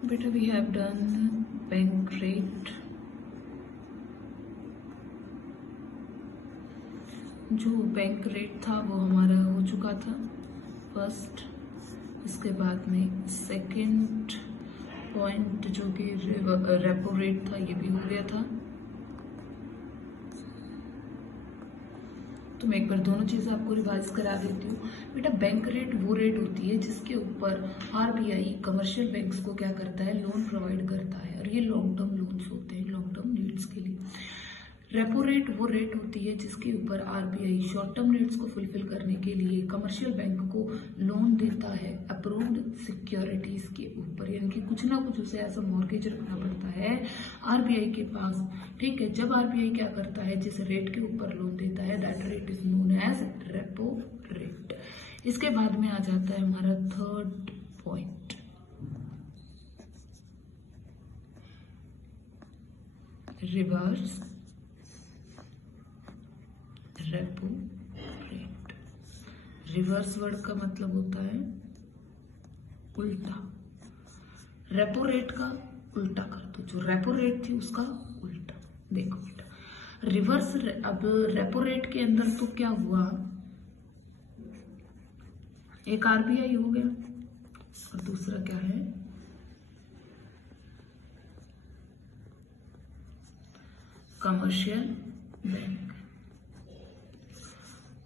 बेटा we have done bank rate, जो bank rate था वो हमारा हो चुका था फर्स्ट। इसके बाद में सेकंड पॉइंट जो कि रेपो रेट था ये भी हो गया था। तो मैं एक बार दोनों चीजें आपको रिवाइज करा देती हूँ। बेटा बैंक रेट वो रेट होती है जिसके ऊपर आरबीआई कमर्शियल बैंक्स को क्या करता है, लोन प्रोवाइड करता है, और ये लॉन्ग टर्म लोन्स होते हैं, लॉन्ग टर्म नीड्स के लिए। रेपो रेट वो रेट होती है जिसके ऊपर आरबीआई शॉर्ट टर्म नीड्स को फुलफिल करने के लिए कमर्शियल बैंक को लोन देता है अप्रूव्ड सिक्योरिटीज के ऊपर, यानी कि कुछ ना कुछ उसे ऐसा मॉर्गेज रखना पड़ता है आरबीआई के पास। ठीक है, जब आरबीआई क्या करता है, जिस रेट के ऊपर लोन देता है, that rate is known as repo rate. इसके बाद में आ जाता है हमारा third point, reverse repo rate. Reverse word का मतलब होता है उल्टा, रेपो रेट का उल्टा कर दो, जो रेपो रेट थी उसका उल्टा। देखो बेटा रिवर्स अब रेपो रेट के अंदर तो क्या हुआ, एक आरबीआई हो गया और दूसरा क्या है, कमर्शियल बैंक।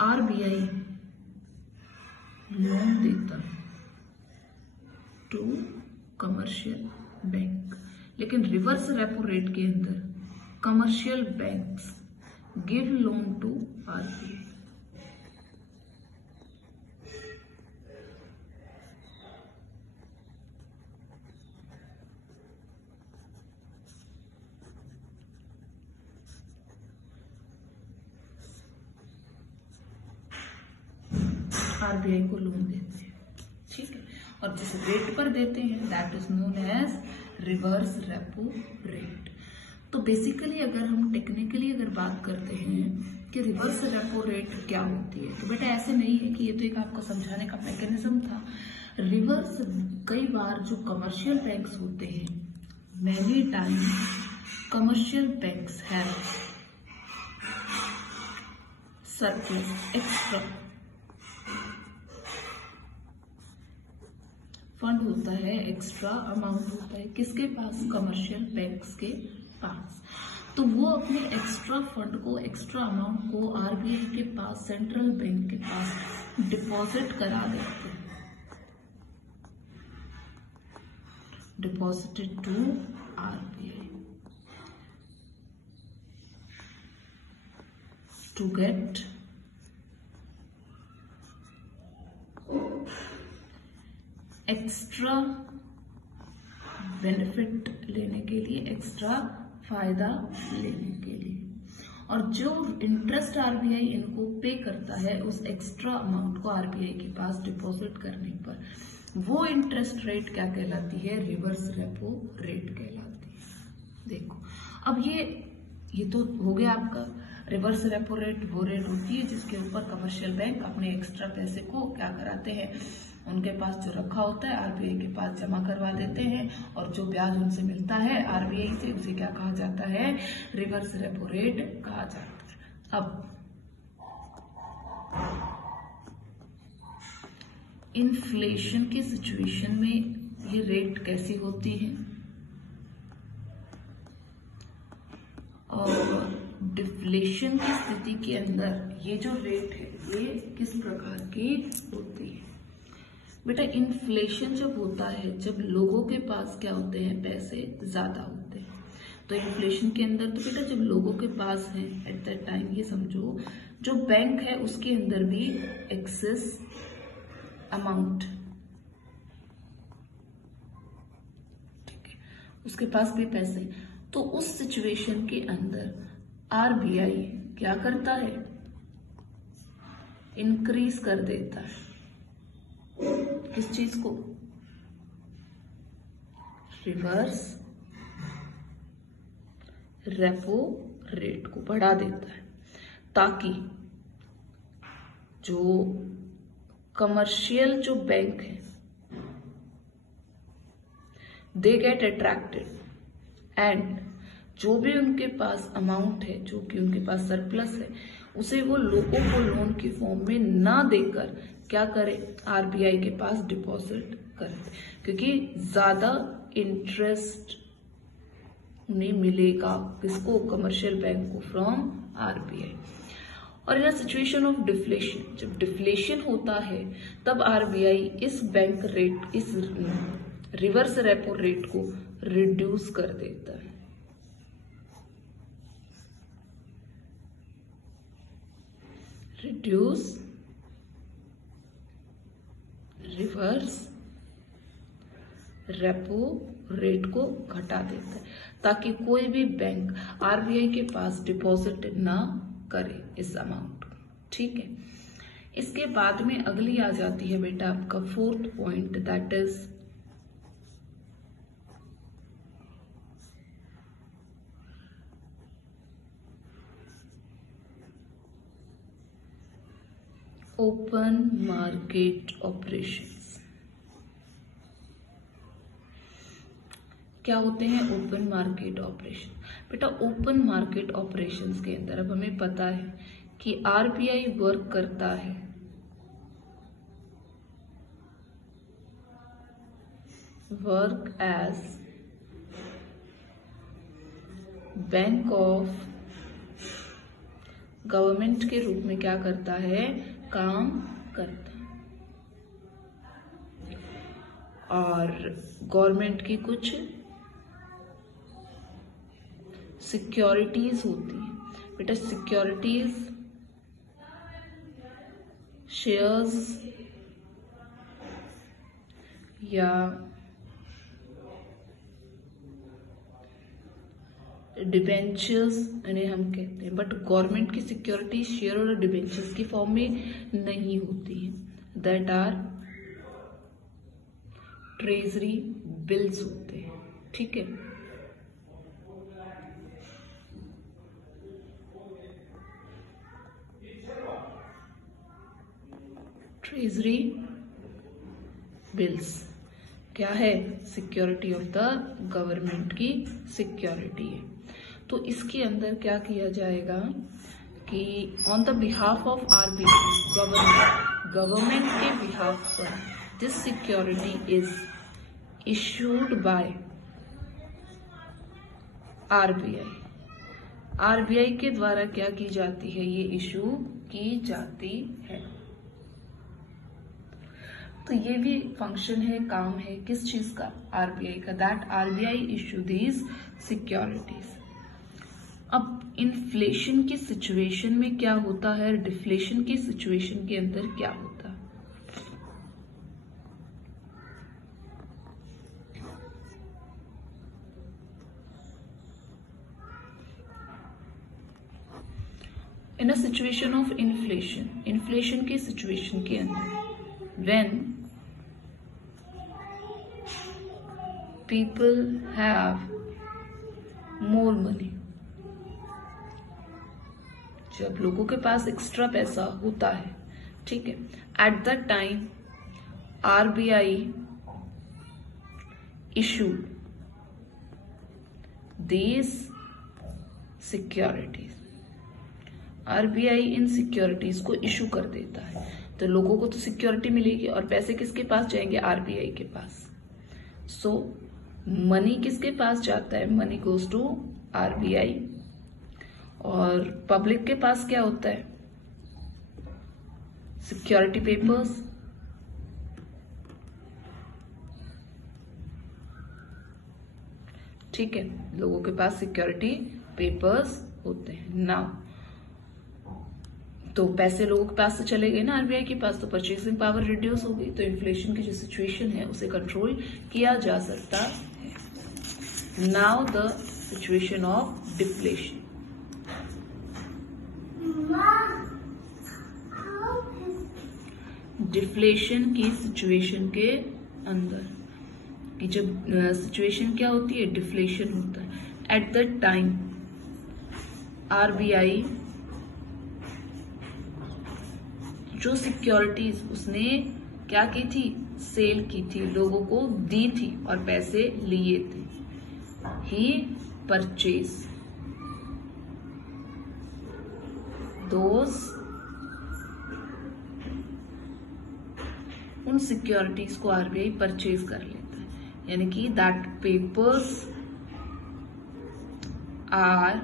आरबीआई लोन देता टू कमर्शियल बैंक, लेकिन रिवर्स रेपो रेट के अंदर commercial banks give loan to RBI. RBI को लोन देते हैं, ठीक है, और जिस रेट पर देते हैं that is known as reverse repo rate. तो बेसिकली अगर हम टेक्निकली अगर बात करते हैं कि रिवर्स रेपो रेट क्या होती है, तो बेटा ऐसे नहीं है कि ये तो एक आपको समझाने का मैकेनिज्म था। रिवर्स कई बार जो कमर्शियल बैंक्स होते हैं, many time commercial banks have surplus extra fund होता है, एक्स्ट्रा अमाउंट होता है किसके पास, कमर्शियल बैंक्स के पास। तो वो अपने एक्स्ट्रा फंड को, एक्स्ट्रा अमाउंट को आरबीआई के पास, सेंट्रल बैंक के पास डिपॉजिट करा देते हैं, deposited to RBI to get extra benefit लेने के लिए, एक्स्ट्रा फायदा लेने के लिए। और जो इंटरेस्ट आरबीआई इनको पे करता है उस एक्स्ट्रा अमाउंट को आरबीआई के पास डिपॉजिट करने पर, वो इंटरेस्ट रेट क्या कहलाती है, रिवर्स रेपो रेट कहलाती है। देखो अब ये तो हो गया आपका रिवर्स रेपो रेट, वो रेट होती है जिसके ऊपर कमर्शियल बैंक अपने एक्स्ट्रा पैसे को क्या कराते हैं, उनके पास जो रखा होता है आरबीआई के पास जमा करवा देते हैं, और जो ब्याज उनसे मिलता है आरबीआई से उसे क्या कहा जाता है, रिवर्स रेपो रेट कहा जाता है। अब इन्फ्लेशन की सिचुएशन में ये रेट कैसी होती है, और डिफ्लेशन की स्थिति के अंदर ये जो रेट है ये किस प्रकार की होती है। बेटा इन्फ्लेशन जब होता है, जब लोगों के पास क्या होते हैं, पैसे ज्यादा होते हैं, तो इन्फ्लेशन के अंदर तो बेटा जब लोगों के पास है एट दैट टाइम ये समझो जो बैंक है उसके अंदर भी एक्सेस अमाउंट, ठीक है, उसके पास भी पैसे, तो उस सिचुएशन के अंदर आरबीआई क्या करता है, इंक्रीज कर देता है किस चीज को, रिवर्स रेपो रेट को बढ़ा देता है, ताकि जो कमर्शियल जो बैंक है दे गेट अट्रैक्टेड एंड जो भी उनके पास अमाउंट है, जो कि उनके पास सरप्लस है, उसे वो लोगों को लोन की फॉर्म में ना देकर क्या करे, आरबीआई के पास डिपॉजिट करे, क्योंकि ज्यादा इंटरेस्ट उन्हें मिलेगा, किसको, कमर्शियल बैंक को, फ्रॉम आरबीआई। और इन सिचुएशन ऑफ डिफ्लेशन, जब डिफ्लेशन होता है तब आरबीआई इस बैंक रेट, इस रिवर्स रेपो रेट को रिड्यूस कर देता है। रिड्यूस रिवर्स रेपो रेट को घटा देता है ताकि कोई भी बैंक आरबीआई के पास डिपॉजिट ना करे इस अमाउंट को। ठीक है, इसके बाद में अगली आ जाती है बेटा आपका fourth point, that is open market operations. क्या होते हैं ओपन मार्केट ऑपरेशन? बेटा ओपन मार्केट ऑपरेशंस के अंदर अब हमें पता है कि आरबीआई वर्क करता है work as bank of government के रूप में क्या करता है, काम करता है। और गवर्नमेंट की कुछ सिक्योरिटीज होती है बेटा, सिक्योरिटीज, शेयर्स या डिबेंचर्स इन्हें हम कहते हैं, बट गवर्नमेंट की सिक्योरिटी शेयर और डिबेंचर्स की फॉर्म में नहीं होती है, दैट आर ट्रेजरी बिल्स होते हैं। ठीक है, ट्रेजरी बिल्स क्या है, सिक्योरिटी ऑफ द गवर्नमेंट की सिक्योरिटी है। तो इसके अंदर क्या किया जाएगा कि on the behalf of RBI, government के बिहाफ पर this security is issued by RBI. RBI के द्वारा क्या की जाती है, ये इशू की जाती है। तो ये भी फंक्शन है, काम है किस चीज का, आरबीआई का, that RBI issue these securities. अब इन्फ्लेशन की सिचुएशन में क्या होता है, डिफ्लेशन की सिचुएशन के अंदर क्या होता है? In a situation of inflation, inflation की सिचुएशन के अंदर when people have more money, जब लोगों के पास एक्स्ट्रा पैसा होता है, ठीक है, at the time RBI issue these securities, RBI in securities को इशू कर देता है, तो लोगों को तो सिक्योरिटी मिलेगी और पैसे किसके पास जाएंगे, आरबीआई के पास। सो मनी किसके पास जाता है, मनी गोज टू आरबीआई। और पब्लिक के पास क्या होता है, सिक्योरिटी पेपर्स, ठीक है, लोगों के पास सिक्योरिटी पेपर्स होते हैं। नाउ तो पैसे लोगों के पास से चले गए ना आरबीआई के पास, तो परचेसिंग पावर रिड्यूस हो गई, तो इन्फ्लेशन की जो सिचुएशन है उसे कंट्रोल किया जा सकता है। Now the situation of deflation, deflation की सिचुएशन के अंदर कि जब सिचुएशन क्या होती है, डिफ्लेशन होता है, एट द टाइम आरबीआई जो सिक्योरिटीज उसने क्या की थी, सेल की थी, लोगों को दी थी और पैसे लिए थे। He purchased those, उन सिक्योरिटीज को आरबीआई परचेज कर लेता है, यानी कि that papers are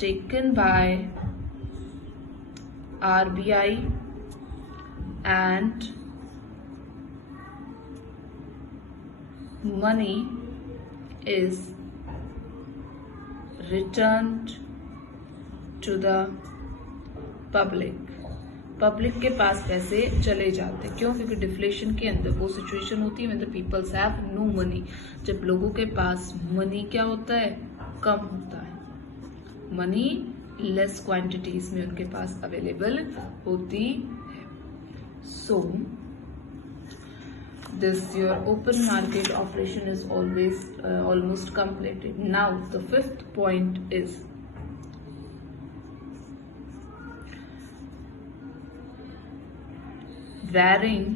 taken by RBI and money is returned to the public। Public के पास पैसे चले जाते, क्यों? क्योंकि डिफ्लेशन के अंदर वो सिचुएशन होती है when the people have no money, जब लोगों के पास मनी क्या होता है, कम होता है, मनी लेस क्वांटिटीज में उनके पास अवेलेबल होती है। सो this your open market operation is always almost completed. Now the fifth point is varying।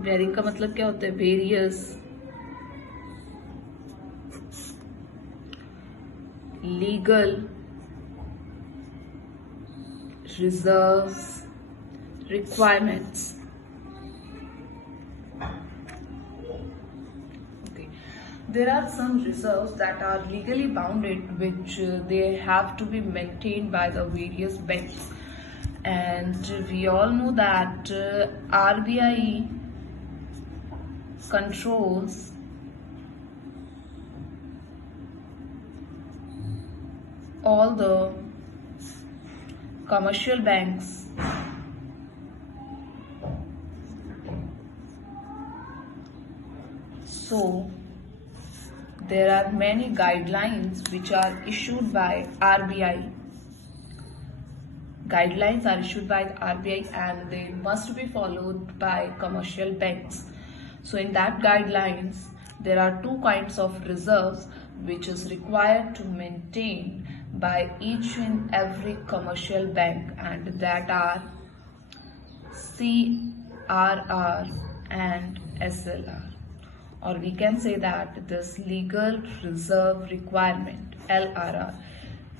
varying का मतलब क्या होता है? various legal reserves requirements। There are some reserves that are legally bounded, which they have to be maintained by the various banks, and we all know that RBI controls all the commercial banks so there are many guidelines which are issued by RBI. Guidelines are issued by the RBI and they must be followed by commercial banks. So in that guidelines, there are two kinds of reserves which is required to maintain by each and every commercial bank, and that are CRR and SLR. Or we can say that this legal reserve requirement LRR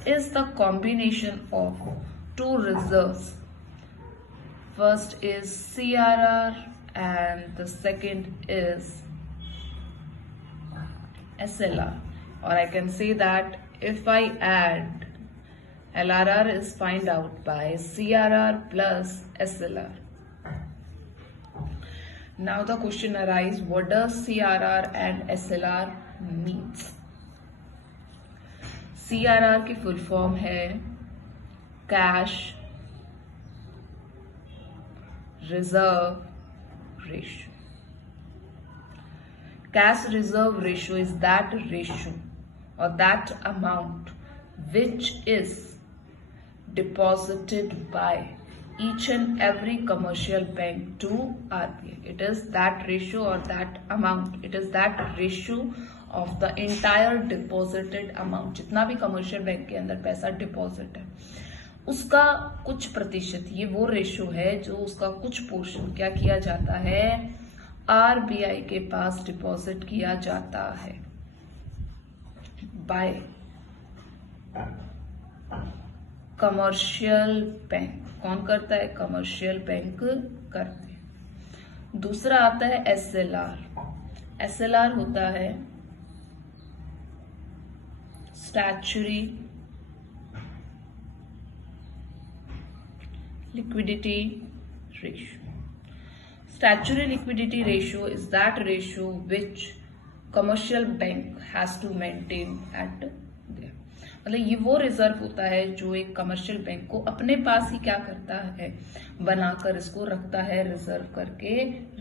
is the combination of two reserves. First is CRR and the second is SLR. Or I can say that if I add LRR is find out by CRR plus SLR. Now the question arises, what does CRR and SLR means? CRR की full form है cash reserve ratio. Cash reserve ratio is that ratio or that amount which is deposited by each and every commercial bank to RBI. It is that ratio or that amount. It is that ratio of the entire deposited amount. जितना भी commercial bank के अंदर पैसा deposit है, उसका कुछ प्रतिशत, ये वो रेशियो है जो उसका कुछ पोर्शन क्या किया जाता है, आरबीआई के पास डिपॉजिट किया जाता है बाय कमर्शियल बैंक। कौन करता है? कमर्शियल बैंक करते हैं। दूसरा आता है एसएलआर। एसएलआर होता है statutory liquidity ratio. Statutory liquidity ratio is that ratio which commercial bank has to maintain at there। मतलब ये वो रिजर्व होता है जो एक कमर्शियल बैंक को अपने पास ही क्या करता है, बनाकर इसको रखता है, रिजर्व करके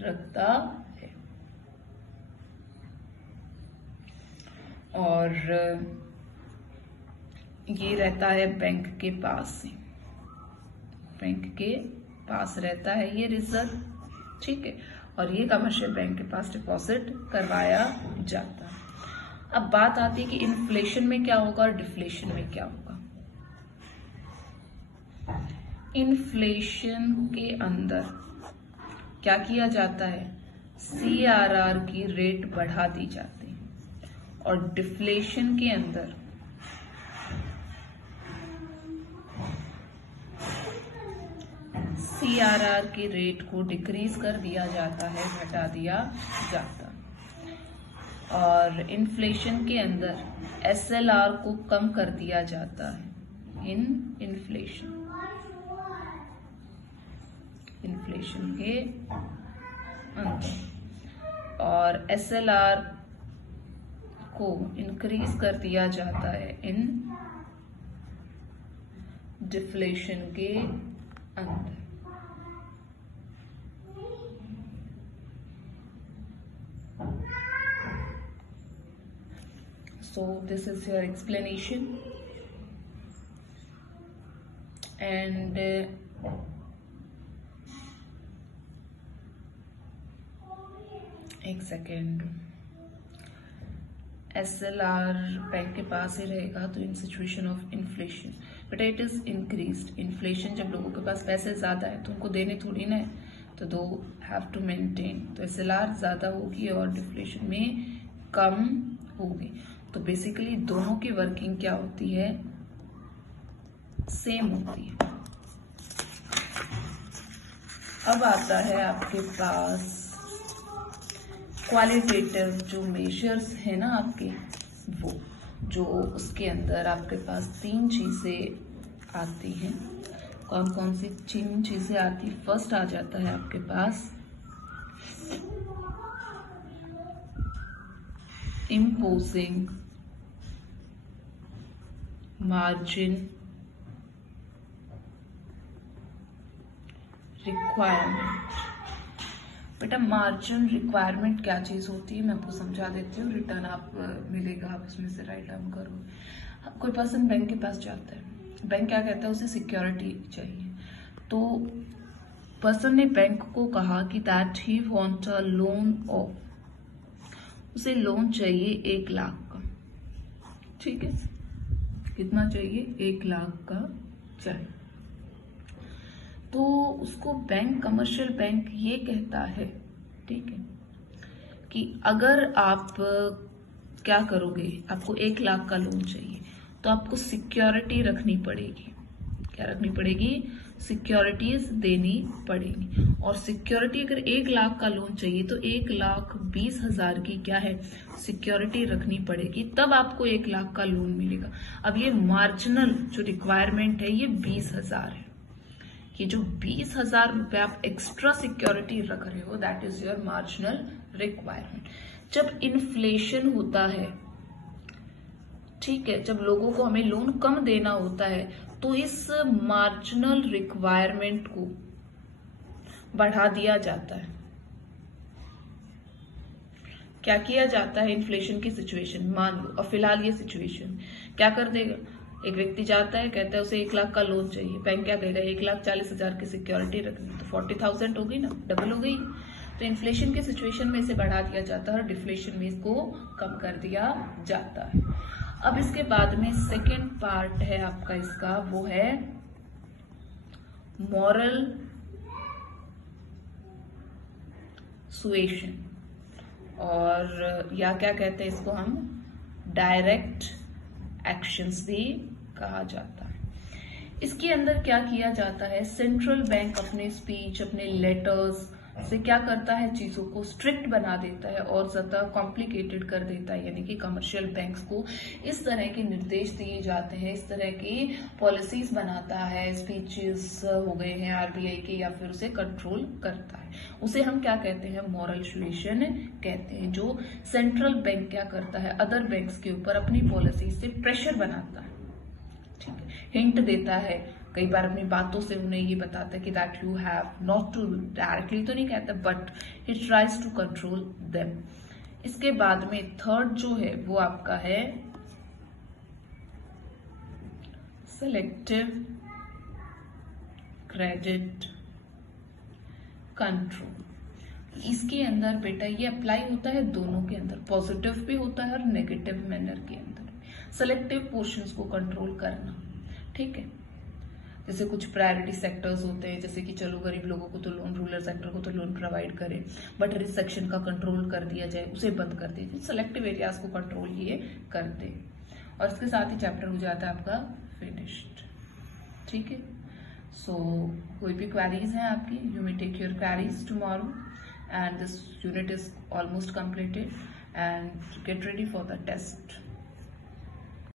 रखता है। और ये रहता है बैंक के पास ही, बैंक के पास रहता है ये रिजर्व, ठीक है, और ये कमर्शियल बैंक के पास डिपॉजिट करवाया जाता है। अब बात आती है कि इन्फ्लेशन में क्या होगा और डिफ्लेशन में क्या होगा। इन्फ्लेशन के अंदर क्या किया जाता है, CRR की रेट बढ़ा दी जाती है और डिफ्लेशन के अंदर CRR की रेट को डिक्रीज कर दिया जाता है, घटा दिया जाता है। और इन्फ्लेशन के अंदर SLR को कम कर दिया जाता है। इन्फ्लेशन के अंदर और SLR को इंक्रीज कर दिया जाता है इन डिफ्लेशन के अंदर। So this is your explanation, and एक सेकेंड, SLR बैंक के पास ही रहेगा तो in situation of inflation but it is increased. Inflation जब लोगों के पास पैसे ज्यादा है तो उनको देने थोड़ी ना है, तो दो हैव टू मेंटेन, तो SLR ज्यादा होगी और डिफ्लेशन में कम होगी। तो बेसिकली दोनों की वर्किंग क्या होती है, सेम होती है। अब आता है आपके पास क्वालिटेटिव जो मेजर्स है ना आपके, वो जो उसके अंदर आपके पास 3 चीजें आती हैं। कौन कौन सी 3 चीजें आती, फर्स्ट आ जाता है आपके पास imposing margin requirement। बेटा मार्जिन रिक्वायरमेंट क्या चीज होती है मैं आपको समझा देती हूँ, रिटर्न आप मिलेगा, आप इसमें से राइट डाउन करो। कोई पर्सन बैंक के पास जाता है, बैंक क्या कहता है, उसे सिक्योरिटी चाहिए, तो पर्सन ने बैंक को कहा कि that he want a loan of, उसे लोन चाहिए 1 लाख का, ठीक है, कितना चाहिए, 1 लाख का चाहिए। तो उसको बैंक, कमर्शियल बैंक ये कहता है, ठीक है, कि अगर आप क्या करोगे, आपको 1 लाख का लोन चाहिए तो आपको सिक्योरिटी रखनी पड़ेगी। क्या रखनी पड़ेगी, सिक्योरिटीज देनी पड़ेगी। और सिक्योरिटी अगर 1 लाख का लोन चाहिए तो 1,20,000 की क्या है, सिक्योरिटी रखनी पड़ेगी, तब आपको 1 लाख का लोन मिलेगा। अब ये मार्जिनल जो रिक्वायरमेंट है ये 20,000 है। ये जो 20,000 रुपए आप एक्स्ट्रा सिक्योरिटी रख रहे हो, that is your marginal requirement. जब इन्फ्लेशन होता है, ठीक है, जब लोगों को हमें लोन कम देना होता है तो इस मार्जिनल रिक्वायरमेंट को बढ़ा दिया जाता है। क्या किया जाता है, इन्फ्लेशन की सिचुएशन मान लो, और फिलहाल ये सिचुएशन क्या कर देगा, एक व्यक्ति जाता है, कहता है उसे 1 लाख का लोन चाहिए, बैंक क्या कहेगा 1,40,000 की सिक्योरिटी रखनी, तो 40,000 हो गई ना, डबल हो गई। तो इन्फ्लेशन के सिचुएशन में इसे बढ़ा दिया जाता है और डिफ्लेशन में इसको कम कर दिया जाता है। अब इसके बाद में सेकेंड पार्ट है आपका इसका, वो है मॉरल सुएशन, और या क्या कहते हैं इसको हम, डायरेक्ट एक्शंस भी कहा जाता है। इसके अंदर क्या किया जाता है, सेंट्रल बैंक अपने स्पीच, अपने लेटर्स से क्या करता है, चीजों को स्ट्रिक्ट बना देता है और ज्यादा कॉम्प्लिकेटेड कर देता है। यानी कि कमर्शियल बैंक्स को इस तरह के निर्देश दिए जाते हैं, इस तरह की पॉलिसीज बनाता है, स्पीचेस हो गए हैं आरबीआई के, या फिर उसे कंट्रोल करता है। उसे हम क्या कहते हैं, मॉरल सुएशन कहते हैं। जो सेंट्रल बैंक क्या करता है, अदर बैंक्स के ऊपर अपनी पॉलिसी से प्रेशर बनाता है, ठीक है, हिंट देता है, कई बार अपनी बातों से उन्हें ये बताता है कि that you have not to, directly तो नहीं कहता but he tries to control them. इसके बाद में थर्ड जो है वो आपका है सेलेक्टिव क्रेडिट कंट्रोल। इसके अंदर बेटा ये अप्लाई होता है दोनों के अंदर, पॉजिटिव भी होता है और नेगेटिव मैनर के अंदर। सेलेक्टिव पोर्शंस को कंट्रोल करना, ठीक है, जैसे कुछ प्रायोरिटी सेक्टर्स होते हैं, जैसे कि चलो गरीब लोगों को तो लोन, रूरल सेक्टर को तो लोन प्रोवाइड करें, बट रिच सेक्शन का कंट्रोल कर दिया जाए, उसे बंद कर दीजिए, सेलेक्टिव एरियाज को कंट्रोल ये करते। और इसके साथ ही चैप्टर हो जाता है आपका फिनिश्ड। ठीक है, सो कोई भी क्वेरीज हैं आपकी, you may take your queries tomorrow, and this unit is almost completed, and get ready for the test.